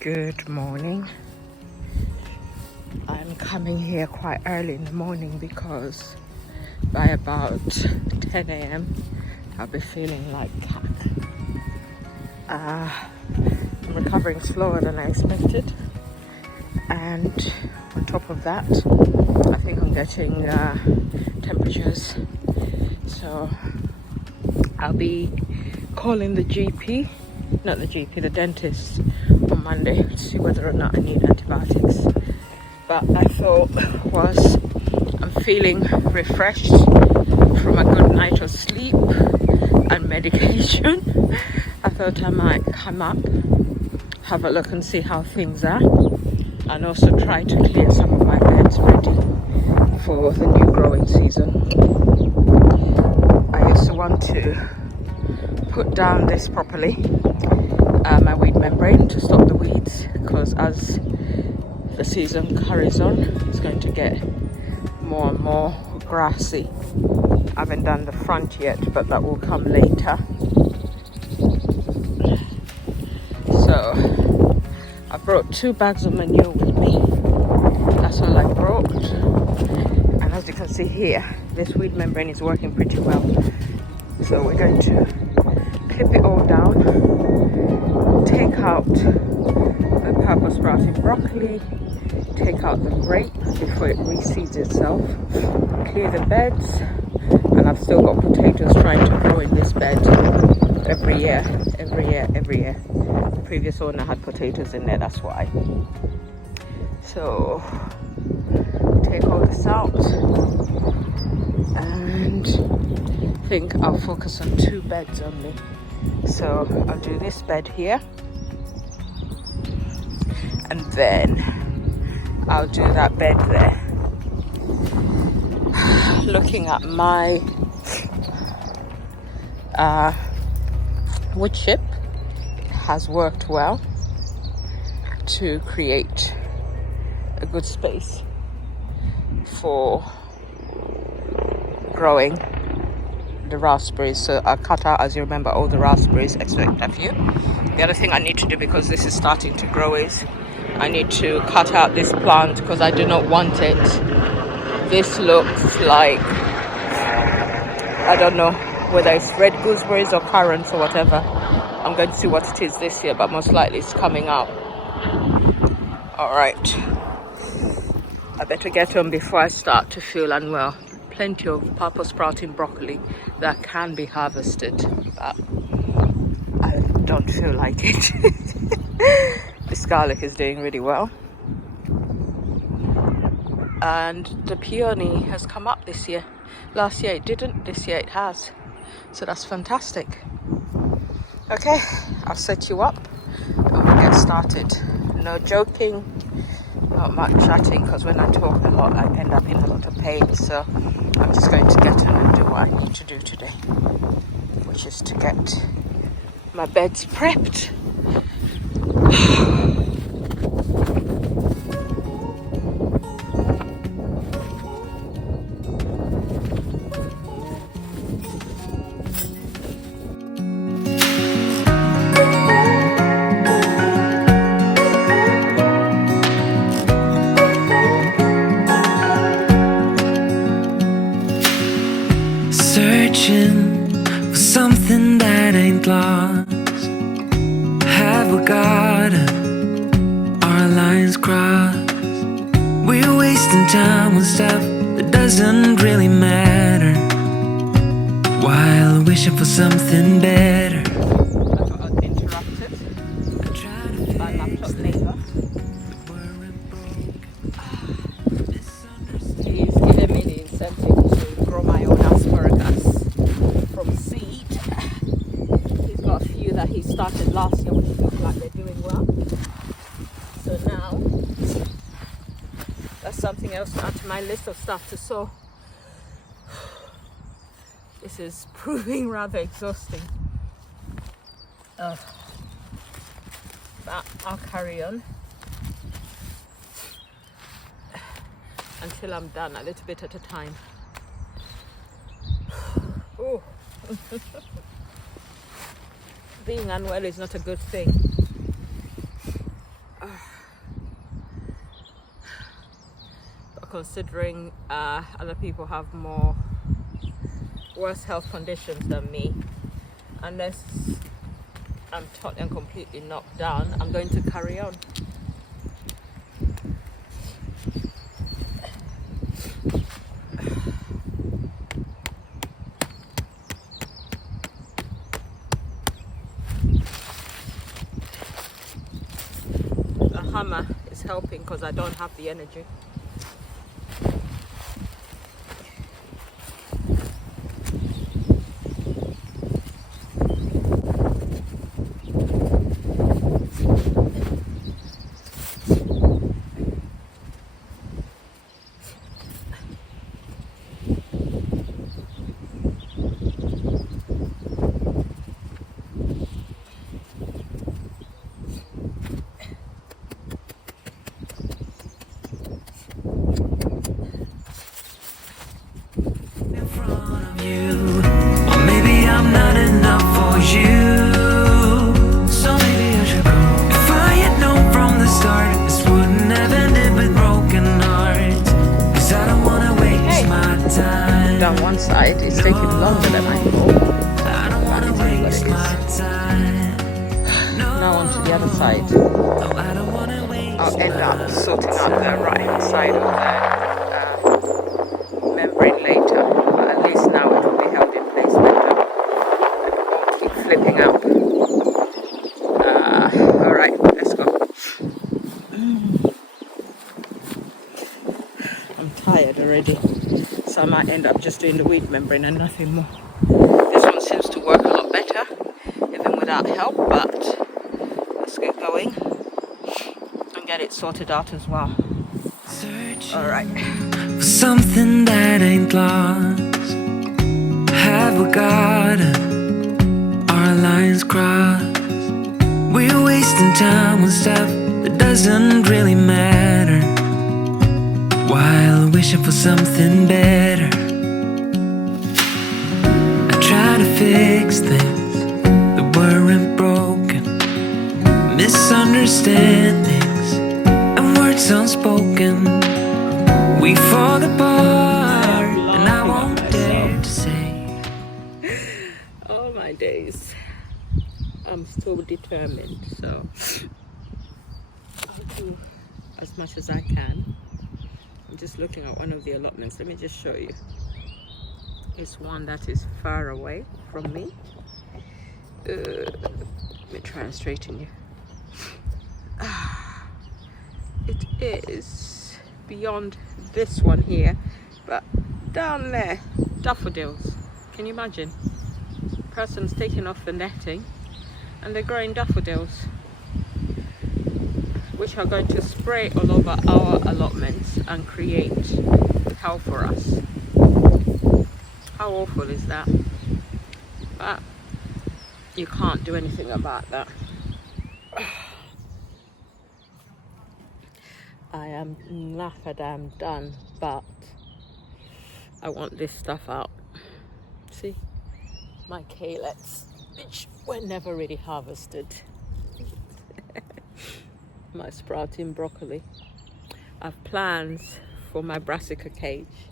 Good morning. I'm coming here quite early in the morning because by about 10 a.m. I'll be feeling like cack. I'm recovering slower than I expected, and on top of that I think I'm getting temperatures, so I'll be calling the the dentist on Monday to see whether or not I need antibiotics. But I thought, was I'm feeling refreshed from a good night of sleep and medication, I thought I might come up, have a look and see how things are, and also try to clear some of my beds ready for the new growing season. I also want to put down this properly, my weed membrane, to stop the weeds, because as the season carries on it's going to get more and more grassy. I haven't done the front yet, but that will come later. So I brought 2 bags of manure with me. That's all I brought, and as you can see here, this weed membrane is working pretty well. So we're going to clip it all down, take out the purple sprouting broccoli, take out the grape before it reseeds itself, clear the beds, and I've still got potatoes trying to grow in this bed every year. The previous owner had potatoes in there, that's why. So take all this out, and I think I'll focus on 2 beds only. So I'll do this bed here, and then I'll do that bed there. Looking at my wood chip, it has worked well to create a good space for growing the raspberries. So I cut out, as you remember, all the raspberries except a few. The other thing I need to do, because this is starting to grow, is I need to cut out this plant because I do not want it. This looks like, I don't know whether it's red gooseberries or currants or whatever. I'm going to see what it is this year, but most likely it's coming out. Alright, I better get on before I start to feel unwell. Plenty of purple sprouting broccoli that can be harvested, but I don't feel like it. This garlic is doing really well, and the peony has come up this year. Last year it didn't, this year it has, so that's fantastic. Okay, I'll set you up and we'll get started. No joking, not much chatting, because when I talk a lot I end up in a lot of pain. So I'm just going to get on and do what I need to do today, which is to get my beds prepped. Searching for something that ain't lost. Have we got our lines crossed? We're wasting time on stuff that doesn't really matter, while wishing for something better. I thought I'd interrupt it. My laptop neighbor, he's given me the incentive to grow my own asparagus from seed. He's got a few that he started last year, which look like they're doing well. So now that's something else to add to my list of stuff to sow. This is proving rather exhausting. But I'll carry on until I'm done, a little bit at a time. Oh. Being unwell is not a good thing. considering other people have worse health conditions than me, unless I'm totally and completely knocked down, I'm going to carry on. The hammer is helping because I don't have the energy. Down one side, it's taking longer than I thought. That is what it is. Now onto the other side. I'll end up sorting out the right hand side of the membrane later, but at least now it will be held in place better. It won't keep flipping out. Alright, let's go. I'm tired already. So I might end up just doing the weed membrane and nothing more. This one seems to work a lot better, even without help, but let's get going and get it sorted out as well. Alright. For something that ain't lost, have we got our lines crossed? We're wasting time on stuff that doesn't really matter, while wishing for something better. I try to fix things that weren't broken, misunderstandings and words unspoken. We fall apart, and I won't dare to say. Oh my days. I'm still determined, so I'll do as much as I can. I'm just looking at one of the allotments. Let me just show you. It's one that is far away from me. Let me try and straighten you. It is beyond this one here, but down there, daffodils. Can you imagine? Person's taking off the netting and they're growing daffodils, which are going to spray all over our allotments and create hell for us. How awful is that? But you can't do anything about that. I am knackered, I'm done, but I want this stuff out. See, my calyx, which were never really harvested. My sprouting broccoli. I've plans for my brassica cage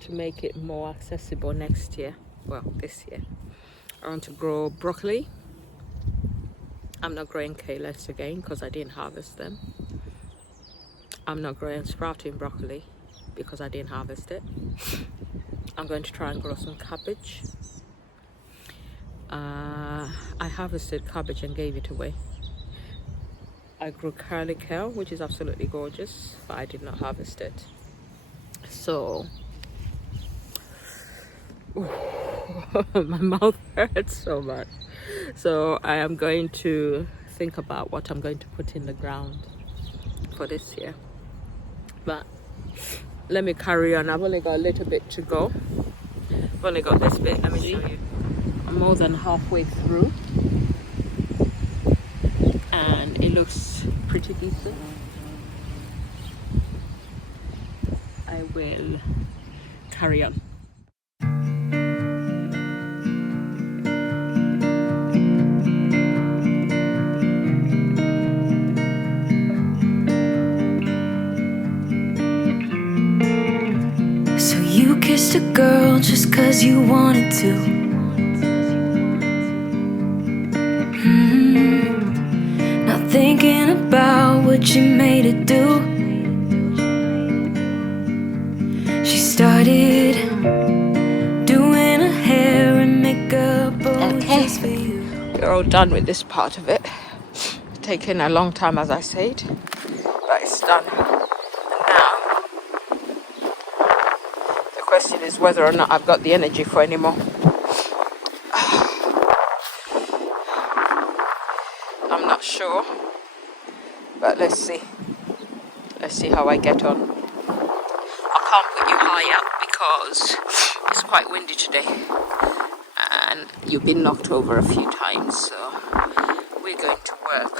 to make it more accessible next year. Well, this year. I want to grow broccoli. I'm not growing calyx again because I didn't harvest them. I'm not growing sprouting broccoli because I didn't harvest it. I'm going to try and grow some cabbage. I harvested cabbage and gave it away. I grew curly kale, which is absolutely gorgeous, but I did not harvest it. So my mouth hurts so much. So I am going to think about what I'm going to put in the ground for this year. But let me carry on. I've only got a little bit to go. I've only got this bit. Let me show you. I'm more than halfway through and it looks pretty decent. I will carry on. kissed a girl just 'cause you wanted to. Not thinking about what you made her do. She started doing her hair and makeup, just for you. We're all done with this part of it. It's taken a long time, as I said, but it's done. And now the question is whether or not I've got the energy for any more. I'm not sure, but let's see. Let's see how I get on. I can't put you high up because it's quite windy today and you've been knocked over a few times, so we're going to work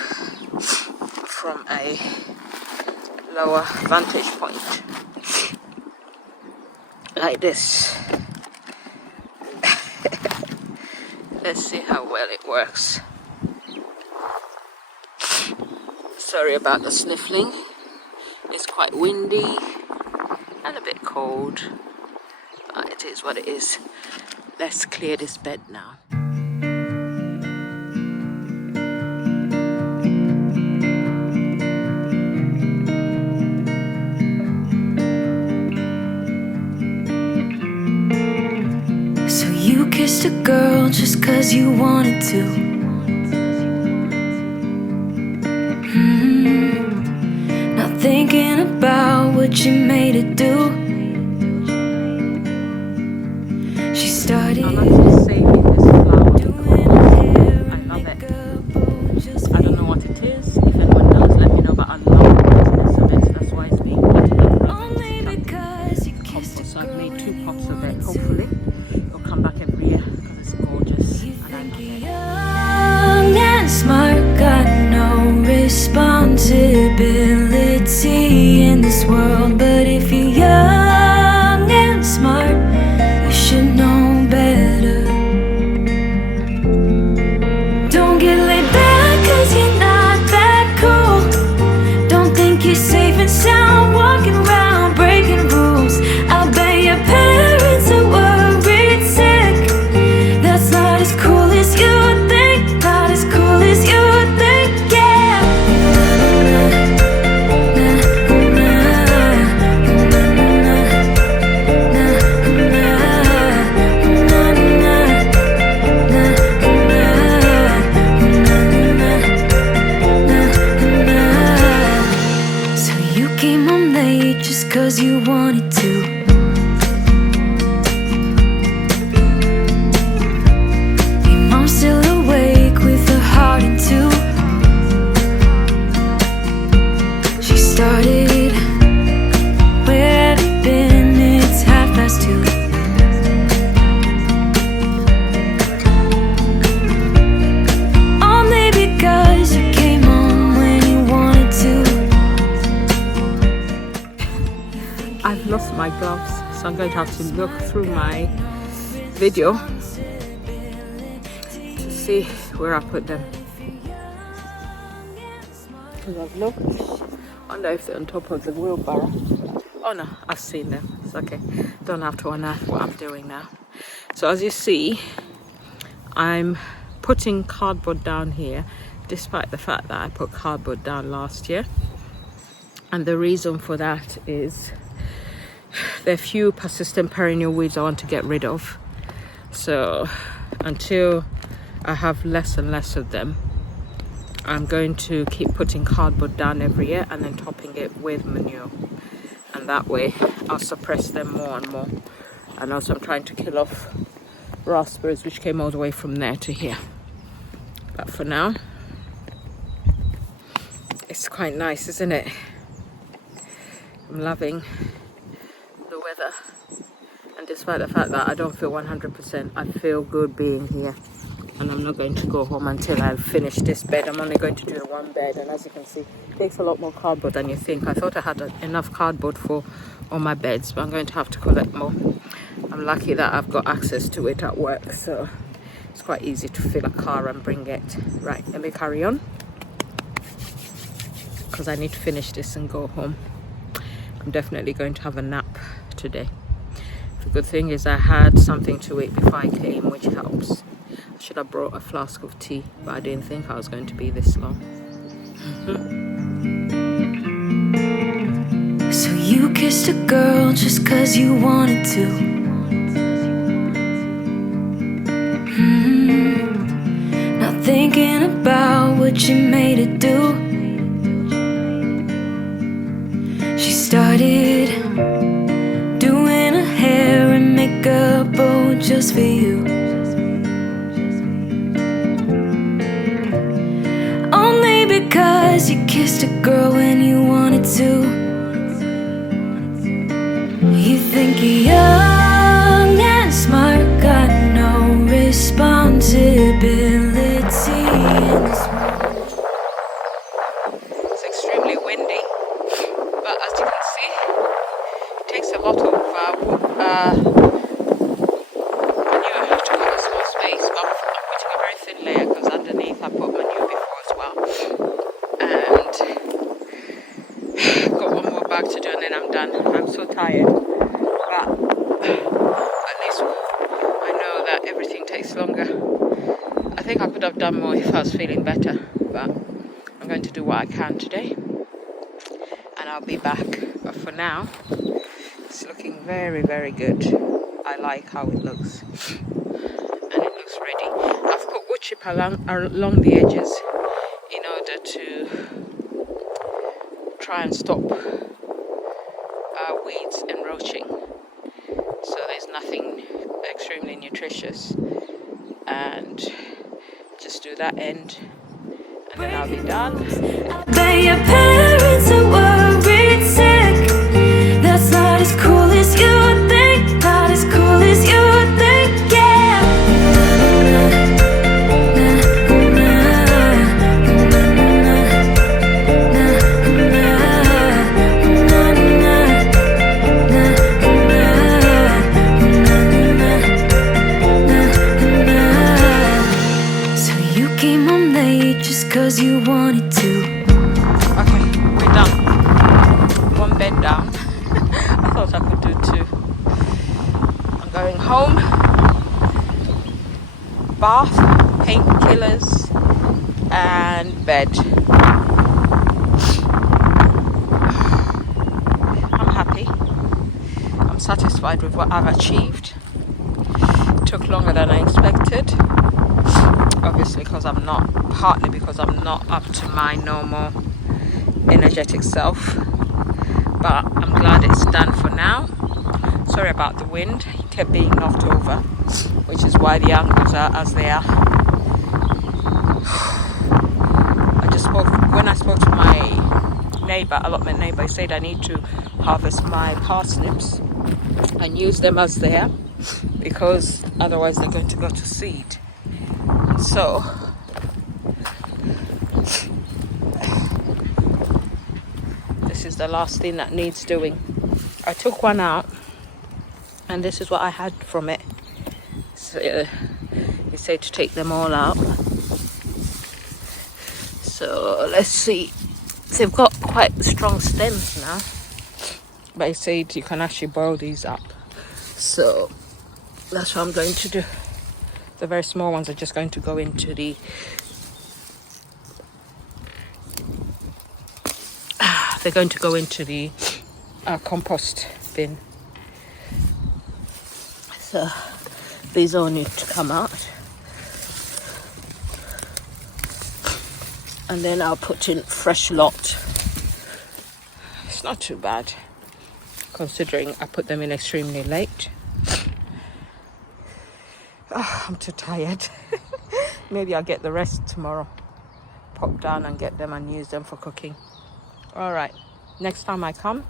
from a lower vantage point like this. Let's see how well it works. Sorry about the sniffling. It's quite windy and a bit cold, but it is what it is. Let's clear this bed now. So you kissed a girl just 'cause you wanted to. Not thinking about what you made her do. She started I'm actually saving this flower because I love it. I don't know what it is. If anyone knows, let me know, but I love the business of it. That's why it's being planted in compost. So I've made 2 pots of it. Hopefully it'll come back every year because it's gorgeous and I love it. Young and smart, got no responsibility in this world. But if you're young and smart, you should know better. Don't get laid back 'cause you're not that cool. Don't think you're safe and sound walking around breaking rules. I bet your parents are worried sick. That's not as cool as you think. Not as cool as you think, yeah. So you came home late just 'cause you wanted to. Your mom's still awake with her heart in 2. She started, where have you been? It's 2:30. Only because you came home when you wanted to. I've lost my gloves, so I'm going to have to look through my video to see where I put them. Because I've looked. I wonder if they're on top of the wheelbarrow. Oh no, I've seen them. It's okay. Don't have to unearth what I'm doing now. So as you see, I'm putting cardboard down here, despite the fact that I put cardboard down last year. And the reason for that is there are few persistent perennial weeds I want to get rid of. So until I have less and less of them, I'm going to keep putting cardboard down every year and then topping it with manure. And that way I'll suppress them more and more. And also I'm trying to kill off raspberries which came all the way from there to here. But for now, it's quite nice, isn't it? I'm loving the weather. And despite the fact that I don't feel 100%, I feel good being here. And I'm not going to go home until I've finished this bed. I'm only going to do the 1 bed, and as you can see, it takes a lot more cardboard than you think. I thought I had enough cardboard for all my beds, but I'm going to have to collect more. I'm lucky that I've got access to it at work, so it's quite easy to fill a car and bring it. Right, let me carry on, because I need to finish this and go home. I'm definitely going to have a nap today. The good thing is I had something to eat before I came, which helps. I should have brought a flask of tea, but I didn't think I was going to be this long. So you kissed a girl just 'cause you wanted to. Not thinking about what you made her do. She started doing her hair and makeup, oh, just for you. Only because you kissed a girl when you wanted to. You think you're young and smart, got no responsibility in this world. It's extremely windy, but as you can see, it takes a lot of manure to cover small space. But I'm putting a very thin layer because underneath I put manure before as well. And got one more bag to do and then I'm done. I'm so tired, but at least I know that everything takes longer. I think I could have done more if I was feeling better, but I'm going to do what I can today and I'll be back. But for now, it's looking very, very good. I like how it looks and it looks ready. I've put wood chip along the edges in order to try and stop weeds encroaching, so there's nothing extremely nutritious, and just do that end and then I'll be done. But your parents are worried sick. That's not as cool as you would think. Not as cool as you would think, yeah. So you came home late just 'cause you wanted to. Okay, we're done. One bed down. I thought I could do two. I'm going home. Bath, painkillers, and bed. I'm happy. I'm satisfied with what I've achieved. It took longer than I expected. Obviously partly because I'm not up to my normal energetic self, but I'm glad it's done for now. Sorry about the wind, it kept being knocked over, which is why the angles are as they are. When I spoke to my neighbour, allotment neighbour, he said I need to harvest my parsnips and use them as they are, because otherwise they're going to go to seed. So this is the last thing that needs doing. I took one out and this is what I had from it. So, he said to take them all out. So let's see. They've got quite strong stems now, but he said you can actually boil these up. So that's what I'm going to do. The very small ones are just going to go into the compost bin. So these all need to come out, and then I'll put in fresh lot. It's not too bad considering I put them in extremely late. I'm too tired. Maybe I'll get the rest tomorrow. Pop down and get them and use them for cooking. Alright, next time I come,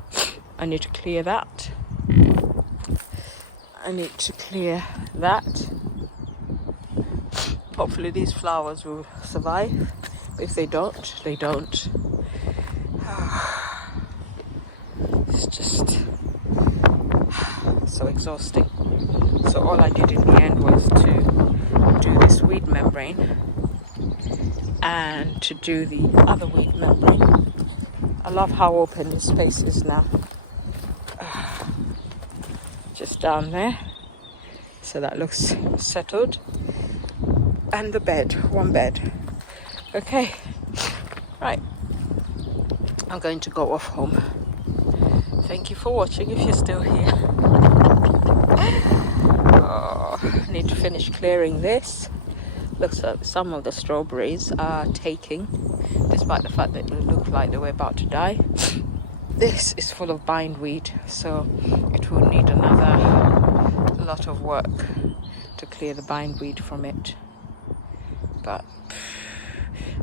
I need to clear that. I need to clear that. Hopefully these flowers will survive. If they don't, they don't. It's just so exhausting. So all I did in the end was to do this weed membrane and to do the other weed membrane. I love how open the space is now. just down there. So that looks settled. And the bed, one bed. Okay, right. I'm going to go off home. Thank you for watching if you're still here. Oh, I need to finish clearing this. Looks like some of the strawberries are taking, despite the fact that they look like they were about to die. This is full of bindweed, so it will need another lot of work to clear the bindweed from it. But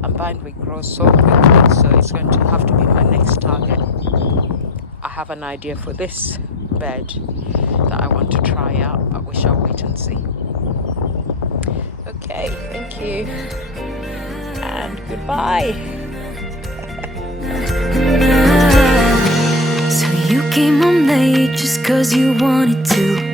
and bindweed grows so quickly, so it's going to have to be my next target. I have an idea for this bed that I want to try out, but we shall wait and see. Okay, thank you and goodbye. So you came home late just 'cause you wanted to.